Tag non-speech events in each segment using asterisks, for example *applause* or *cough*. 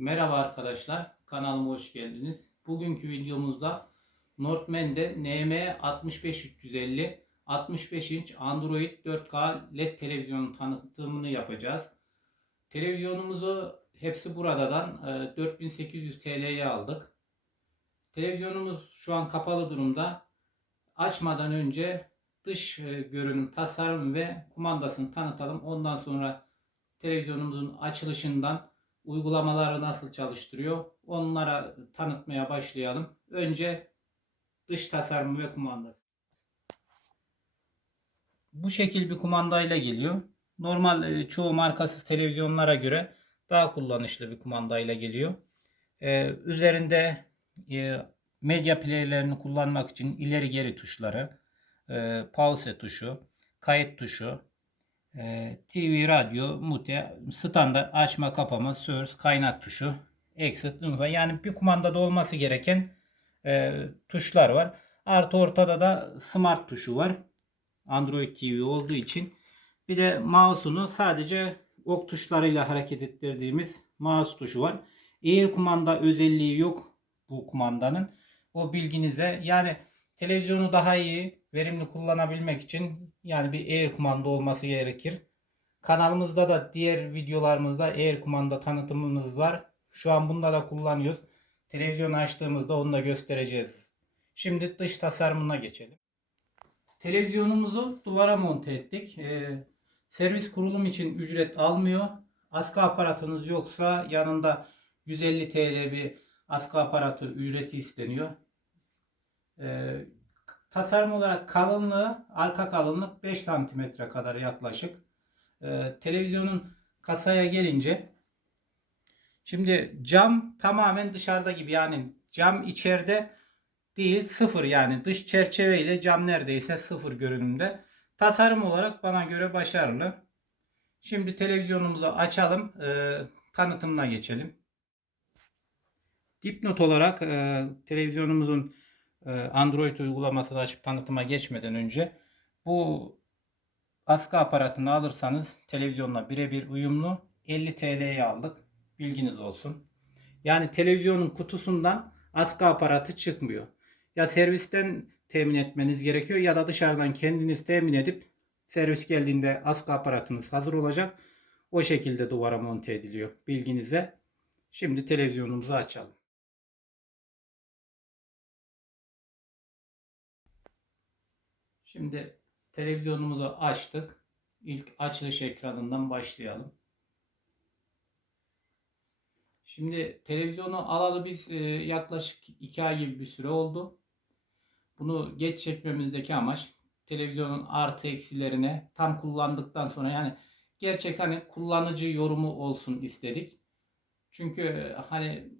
Merhaba arkadaşlar, kanalıma hoş geldiniz. Bugünkü videomuzda Northman'de NM65350 65 inç Android 4K LED televizyon tanıtımını yapacağız. Televizyonumuzu hepsi buradadan e, 4800 TL'ye aldık. Televizyonumuz şu an kapalı durumda. Açmadan önce dış e, görünüm, tasarım ve kumandasını tanıtalım. Ondan sonra televizyonumuzun açılışından uygulamaları nasıl çalıştırıyor onlara tanıtmaya başlayalım. Önce dış tasarımı ve kumandası. Bu şekil bir kumandayla geliyor. Normal e, çoğu markasız televizyonlara göre daha kullanışlı bir kumandayla geliyor. Ee, üzerinde e, medya player'lerini kullanmak için ileri geri tuşları, e, pause tuşu, kayıt tuşu, e, TV, radyo, mute, standart açma kapama, source, kaynak tuşu, exit. Yani bir kumandada olması gereken e, tuşlar var. Artı ortada da smart tuşu var. Android TV olduğu için. Bir de mouse'unu sadece ok tuşlarıyla hareket ettirdiğimiz mouse tuşu var. Air kumanda özelliği yok bu kumandanın. O bilginize yani televizyonu daha iyi verimli kullanabilmek için yani bir Air kumanda olması gerekir. Kanalımızda da diğer videolarımızda Air kumanda tanıtımımız var. Şu an bunda da kullanıyoruz. Televizyon açtığımızda onu da göstereceğiz. Şimdi dış tasarımına geçelim. Televizyonumuzu duvara monte ettik. Ee, servis kurulum için ücret almıyor. Askı aparatınız yoksa yanında 150 TL bir askı aparatı ücreti isteniyor. Ee, tasarım olarak kalınlığı, arka kalınlık 5 santimetre kadar yaklaşık. Ee, televizyonun kasaya gelince şimdi cam tamamen dışarıda gibi yani cam içeride değil sıfır yani dış çerçeve ile cam neredeyse sıfır görünümde. Tasarım olarak bana göre başarılı. Şimdi televizyonumuzu açalım. E, tanıtımına geçelim. Dipnot olarak e, televizyonumuzun Android uygulamasını açıp tanıtıma geçmeden önce bu askı aparatını alırsanız televizyonla birebir uyumlu 50 TL'ye aldık. Bilginiz olsun. Yani televizyonun kutusundan askı aparatı çıkmıyor. Ya servisten temin etmeniz gerekiyor ya da dışarıdan kendiniz temin edip servis geldiğinde askı aparatınız hazır olacak. O şekilde duvara monte ediliyor bilginize. Şimdi televizyonumuzu açalım. Şimdi televizyonumuzu açtık. İlk açılış ekranından başlayalım. Şimdi televizyonu alalı biz e, yaklaşık 2 ay gibi bir süre oldu. Bunu geç çekmemizdeki amaç televizyonun artı eksilerine tam kullandıktan sonra yani gerçek hani kullanıcı yorumu olsun istedik. Çünkü e, hani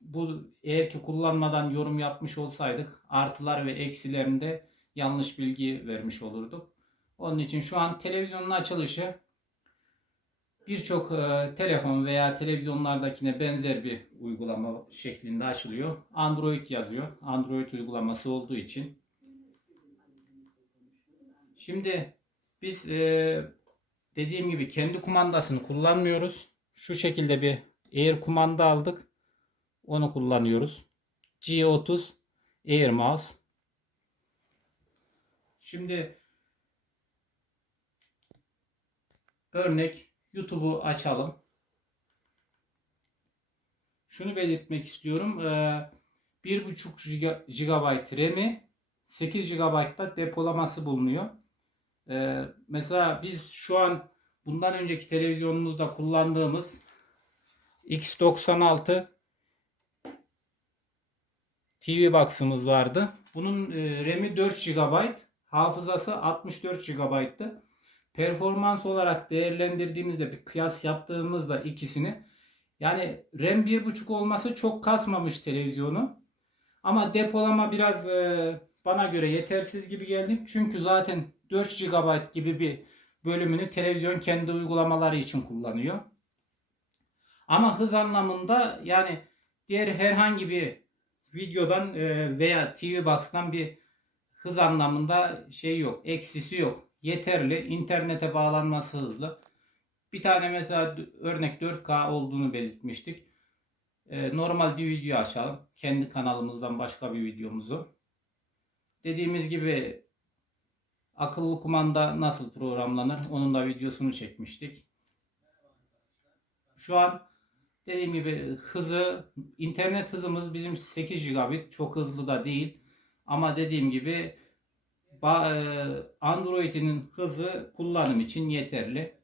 bu eğer ki kullanmadan yorum yapmış olsaydık artılar ve eksilerinde yanlış bilgi vermiş olurduk. Onun için şu an televizyonun açılışı birçok e, telefon veya televizyonlardakine benzer bir uygulama şeklinde açılıyor. Android yazıyor. Android uygulaması olduğu için. Şimdi biz e, dediğim gibi kendi kumandasını kullanmıyoruz. Şu şekilde bir Air kumanda aldık. Onu kullanıyoruz. G30 Air Mouse. Şimdi örnek YouTube'u açalım. Şunu belirtmek istiyorum. Ee, 1.5 GB RAM'i 8 GB da depolaması bulunuyor. Ee, mesela biz şu an bundan önceki televizyonumuzda kullandığımız X96 TV Box'ımız vardı. Bunun e, RAM'i 4 GB, hafızası 64 GB'tı. Performans olarak değerlendirdiğimizde bir kıyas yaptığımızda ikisini yani RAM 1.5 olması çok kasmamış televizyonu. Ama depolama biraz e, bana göre yetersiz gibi geldi. Çünkü zaten 4 GB gibi bir bölümünü televizyon kendi uygulamaları için kullanıyor. Ama hız anlamında yani diğer herhangi bir videodan e, veya TV Box'tan bir hız anlamında şey yok, eksisi yok. Yeterli. İnternete bağlanması hızlı. Bir tane mesela örnek 4K olduğunu belirtmiştik. e, normal bir video açalım. Kendi kanalımızdan başka bir videomuzu. Dediğimiz gibi akıllı kumanda nasıl programlanır onun da videosunu çekmiştik. Şu an dediğim gibi hızı internet hızımız bizim 8 gigabit çok hızlı da değil. Ama dediğim gibi e, Android'in hızı kullanım için yeterli.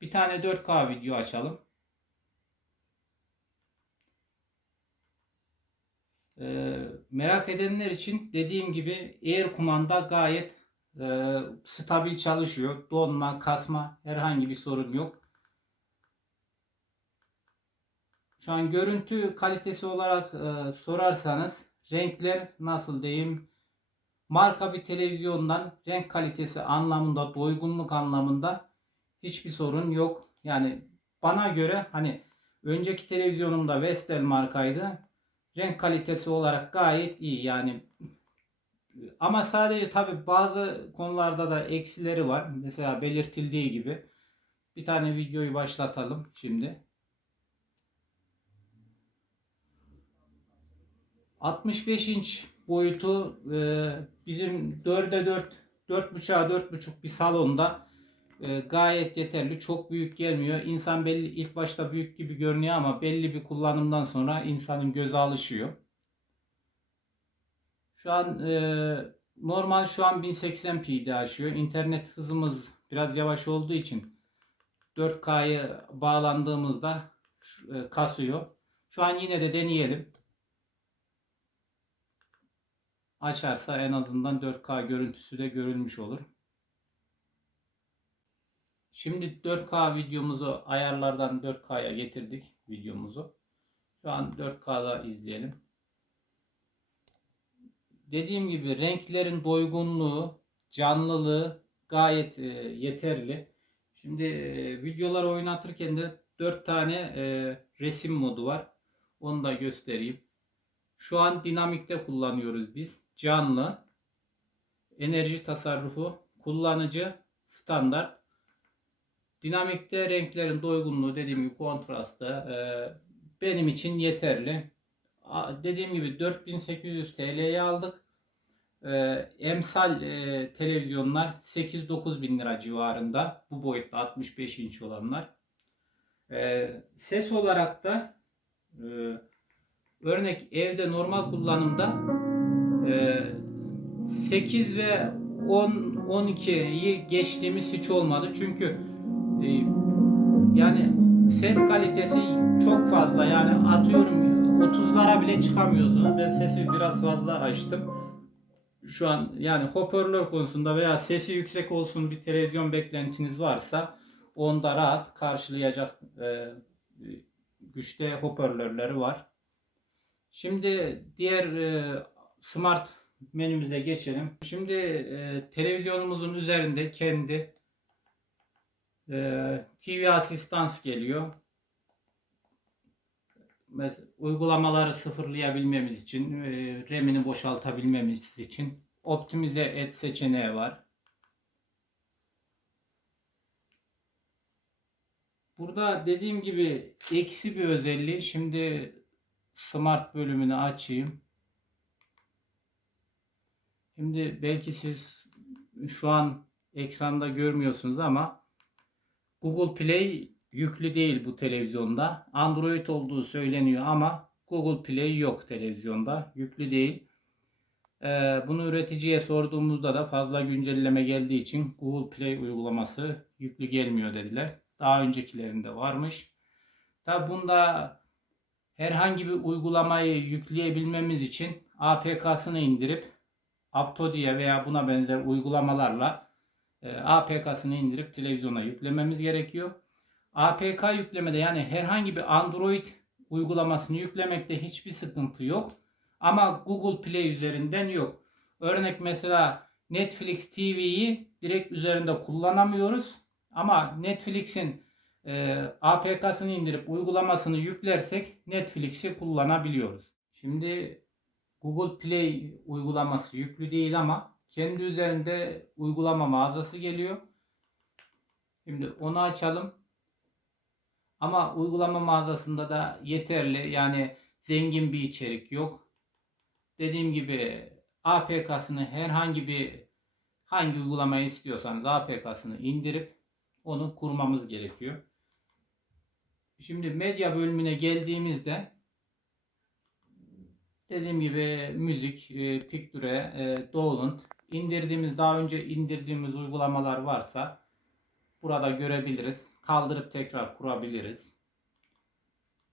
Bir tane 4K video açalım. Ee, merak edenler için dediğim gibi Air kumanda gayet e, stabil çalışıyor. Donma, kasma herhangi bir sorun yok. Şu an görüntü kalitesi olarak e, sorarsanız renkler nasıl diyeyim marka bir televizyondan renk kalitesi anlamında doygunluk anlamında hiçbir sorun yok. Yani bana göre hani önceki televizyonumda Vestel markaydı. Renk kalitesi olarak gayet iyi yani ama sadece tabi bazı konularda da eksileri var. Mesela belirtildiği gibi. Bir tane videoyu başlatalım şimdi. 65 inç boyutu e, bizim 4'e 4 4.5'a 4.5 bir salonda e, gayet yeterli. Çok büyük gelmiyor. İnsan belli ilk başta büyük gibi görünüyor ama belli bir kullanımdan sonra insanın göze alışıyor. Şu an e, normal şu an 1080p'de açıyor. İnternet hızımız biraz yavaş olduğu için 4K'ya bağlandığımızda e, kasıyor. Şu an yine de deneyelim. Açarsa en azından 4K görüntüsü de görülmüş olur. Şimdi 4K videomuzu ayarlardan 4K'ya getirdik videomuzu. Şu an 4K'da izleyelim. Dediğim gibi renklerin doygunluğu, canlılığı gayet e, yeterli. Şimdi e, videoları oynatırken de 4 tane e, resim modu var. Onu da göstereyim. Şu an dinamikte kullanıyoruz biz. Canlı, enerji tasarrufu, kullanıcı, standart. Dinamikte renklerin doygunluğu dediğim gibi kontrastı e, benim için yeterli. A, dediğim gibi 4800 TL'ye aldık. E, emsal e, televizyonlar 8-9 bin lira civarında. Bu boyutta 65 inç olanlar. E, ses olarak da e, örnek evde normal kullanımda e, 8 ve 10 12'yi geçtiğimiz hiç olmadı. Çünkü e, yani ses kalitesi çok fazla. Yani atıyorum 30'lara bile çıkamıyorsunuz. Ben sesi biraz fazla açtım. Şu an yani hoparlör konusunda veya sesi yüksek olsun bir televizyon beklentiniz varsa onda rahat karşılayacak e, güçte hoparlörleri var. Şimdi diğer e, smart menümüze geçelim. Şimdi e, televizyonumuzun üzerinde kendi e, TV asistans geliyor. Mes- uygulamaları sıfırlayabilmemiz için, e, RAM'ini boşaltabilmemiz için optimize et seçeneği var. Burada dediğim gibi eksi bir özelliği. Şimdi Smart bölümünü açayım. Şimdi belki siz şu an ekranda görmüyorsunuz ama Google Play yüklü değil bu televizyonda. Android olduğu söyleniyor ama Google Play yok televizyonda. Yüklü değil. Ee, bunu üreticiye sorduğumuzda da fazla güncelleme geldiği için Google Play uygulaması yüklü gelmiyor dediler. Daha öncekilerinde varmış. Tabi bunda herhangi bir uygulamayı yükleyebilmemiz için APK'sını indirip Aptodia veya buna benzer uygulamalarla e, APK'sını indirip televizyona yüklememiz gerekiyor. APK yüklemede yani herhangi bir Android uygulamasını yüklemekte hiçbir sıkıntı yok. Ama Google Play üzerinden yok. Örnek mesela Netflix TV'yi direkt üzerinde kullanamıyoruz. Ama Netflix'in e, APK'sını indirip uygulamasını yüklersek Netflix'i kullanabiliyoruz. Şimdi Google Play uygulaması yüklü değil ama kendi üzerinde uygulama mağazası geliyor. Şimdi onu açalım. Ama uygulama mağazasında da yeterli yani zengin bir içerik yok. Dediğim gibi APK'sını herhangi bir hangi uygulamayı istiyorsanız APK'sını indirip onu kurmamız gerekiyor. Şimdi medya bölümüne geldiğimizde dediğim gibi müzik, e, Picture, e, Download indirdiğimiz daha önce indirdiğimiz uygulamalar varsa burada görebiliriz. Kaldırıp tekrar kurabiliriz.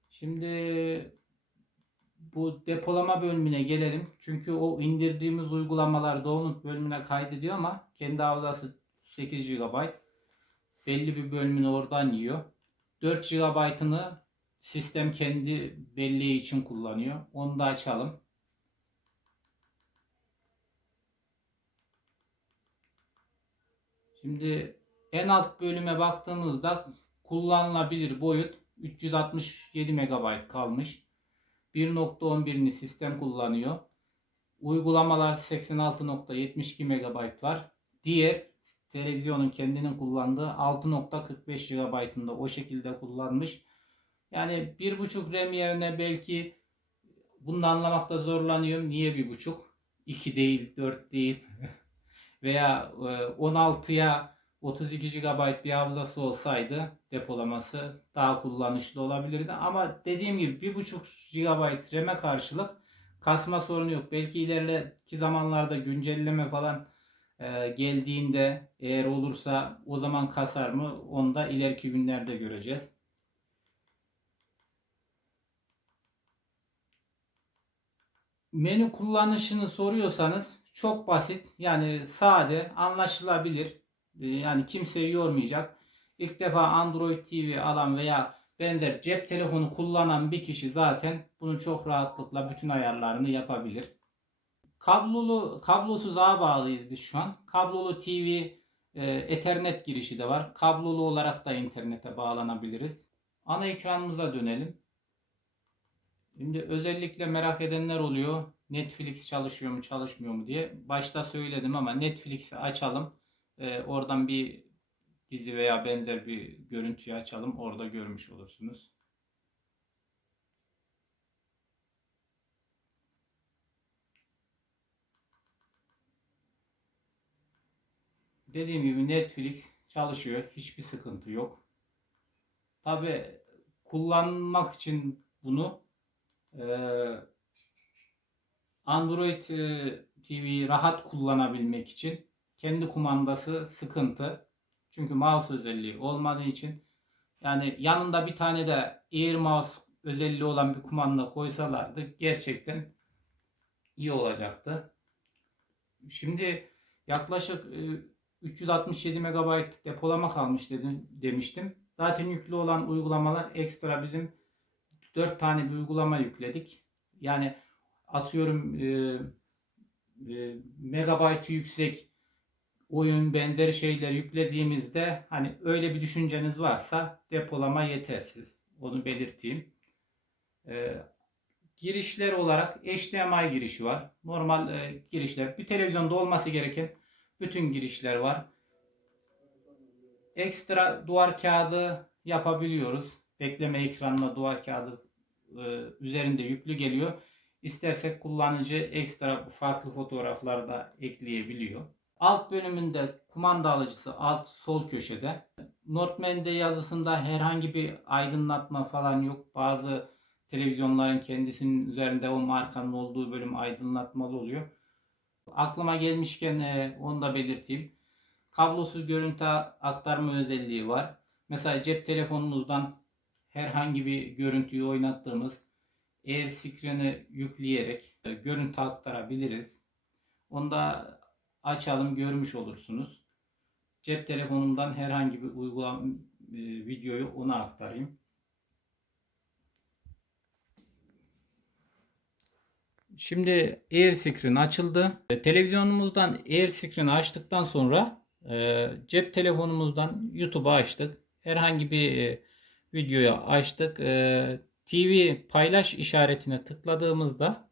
Şimdi bu depolama bölümüne gelelim. Çünkü o indirdiğimiz uygulamalar download bölümüne kaydediyor ama kendi hafızası 8 GB. Belli bir bölümünü oradan yiyor. 4 GB'ını sistem kendi belleği için kullanıyor. Onu da açalım. Şimdi en alt bölüme baktığımızda kullanılabilir boyut 367 MB kalmış. 1.11'ini sistem kullanıyor. Uygulamalar 86.72 MB var. Diğer televizyonun kendinin kullandığı 6.45 GB'ında o şekilde kullanmış. Yani 1.5 RAM yerine belki bunu anlamakta zorlanıyorum. Niye 1.5? 2 değil, 4 değil. *laughs* Veya e, 16'ya 32 GB bir hafızası olsaydı depolaması daha kullanışlı olabilirdi. Ama dediğim gibi 1.5 GB RAM'e karşılık kasma sorunu yok. Belki ileriki zamanlarda güncelleme falan e, geldiğinde eğer olursa o zaman kasar mı onu da ileriki günlerde göreceğiz. Menü kullanışını soruyorsanız çok basit yani sade anlaşılabilir ee, yani kimseyi yormayacak. İlk defa Android TV alan veya benzer cep telefonu kullanan bir kişi zaten bunu çok rahatlıkla bütün ayarlarını yapabilir. Kablolu kablosuz ağa bağlıyız biz şu an. Kablolu TV e, Ethernet girişi de var. Kablolu olarak da internete bağlanabiliriz. Ana ekranımıza dönelim. Şimdi özellikle merak edenler oluyor. Netflix çalışıyor mu çalışmıyor mu diye. Başta söyledim ama Netflix'i açalım. Ee, oradan bir dizi veya benzer bir görüntüyü açalım. Orada görmüş olursunuz. Dediğim gibi Netflix çalışıyor. Hiçbir sıkıntı yok. Tabi kullanmak için bunu e, Android e, TV'yi rahat kullanabilmek için kendi kumandası sıkıntı. Çünkü mouse özelliği olmadığı için yani yanında bir tane de Air Mouse özelliği olan bir kumanda koysalardı gerçekten iyi olacaktı. Şimdi yaklaşık 367 MB depolama kalmış dedim demiştim. Zaten yüklü olan uygulamalar ekstra bizim 4 tane bir uygulama yükledik. Yani atıyorum e, e, megabaytı yüksek oyun benzeri şeyler yüklediğimizde hani öyle bir düşünceniz varsa depolama yetersiz. Onu belirteyim. Ee, girişler olarak HDMI girişi var. Normal e, girişler. Bir televizyonda olması gereken bütün girişler var. Ekstra duvar kağıdı yapabiliyoruz. Bekleme ekranına duvar kağıdı e, üzerinde yüklü geliyor. İstersek kullanıcı ekstra farklı fotoğraflar da ekleyebiliyor. Alt bölümünde kumanda alıcısı alt sol köşede. Nordman'de yazısında herhangi bir aydınlatma falan yok. Bazı televizyonların kendisinin üzerinde o markanın olduğu bölüm aydınlatmalı oluyor. Aklıma gelmişken e, onu da belirteyim. Kablosuz görüntü aktarma özelliği var. Mesela cep telefonunuzdan herhangi bir görüntüyü oynattığımız Air Screen'i yükleyerek e, görüntü aktarabiliriz. Onda açalım görmüş olursunuz. Cep telefonumdan herhangi bir uygulama e, videoyu ona aktarayım. Şimdi Air Screen açıldı. E, televizyonumuzdan Air Screen açtıktan sonra e, cep telefonumuzdan YouTube'u açtık. Herhangi bir e, videoyu açtık. E, TV paylaş işaretine tıkladığımızda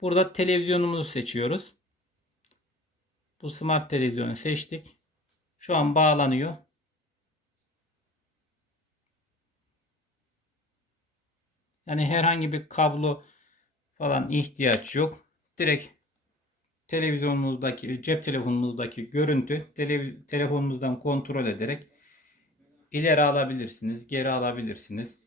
burada televizyonumuzu seçiyoruz. Bu smart televizyonu seçtik. Şu an bağlanıyor. Yani herhangi bir kablo falan ihtiyaç yok. Direkt televizyonumuzdaki, cep telefonumuzdaki görüntü televi- telefonumuzdan kontrol ederek ileri alabilirsiniz, geri alabilirsiniz.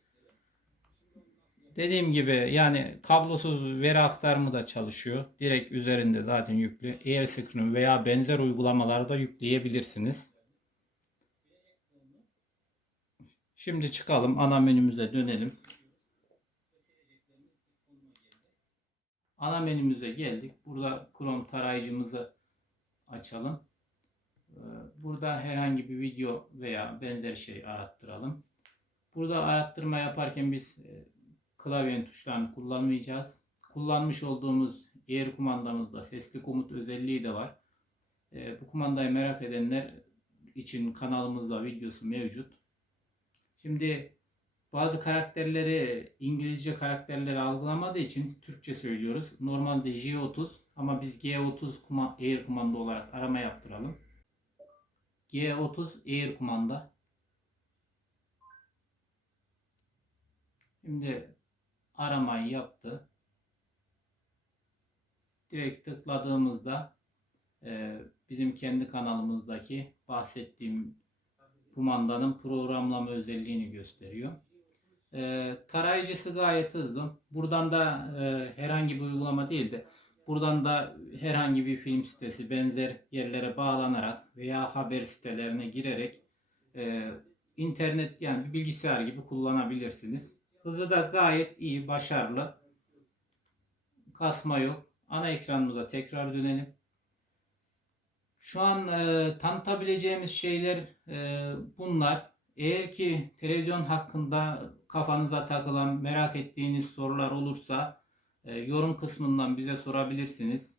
Dediğim gibi yani kablosuz veri aktarımı da çalışıyor. Direkt üzerinde zaten yüklü. AirScreen veya benzer uygulamaları da yükleyebilirsiniz. Şimdi çıkalım ana menümüze dönelim. Ana menümüze geldik. Burada Chrome tarayıcımızı açalım. Ee, Burada herhangi bir video veya benzer şey arattıralım. Burada arattırma yaparken biz e, klavyenin tuşlarını kullanmayacağız. Kullanmış olduğumuz Air kumandamızda sesli komut özelliği de var. E, Bu kumandayı merak edenler için kanalımızda videosu mevcut. Şimdi bazı karakterleri İngilizce karakterleri algılamadığı için Türkçe söylüyoruz. Normalde J30 ama biz G30 kuma, Air kumanda olarak arama yaptıralım. G30 Air kumanda. Şimdi aramayı yaptı. Direkt tıkladığımızda e, bizim kendi kanalımızdaki bahsettiğim kumandanın programlama özelliğini gösteriyor. E, tarayıcısı gayet hızlı. Buradan da e, herhangi bir uygulama değil de buradan da herhangi bir film sitesi benzer yerlere bağlanarak veya haber sitelerine girerek e, internet yani bir bilgisayar gibi kullanabilirsiniz. Hızı da gayet iyi, başarılı. Kasma yok. Ana ekranımıza tekrar dönelim. Şu an e, tanıtabileceğimiz şeyler e, bunlar. Eğer ki televizyon hakkında kafanıza takılan, merak ettiğiniz sorular olursa e, yorum kısmından bize sorabilirsiniz.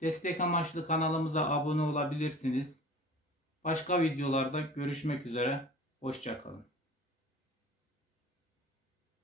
Destek amaçlı kanalımıza abone olabilirsiniz. Başka videolarda görüşmek üzere. Hoşçakalın.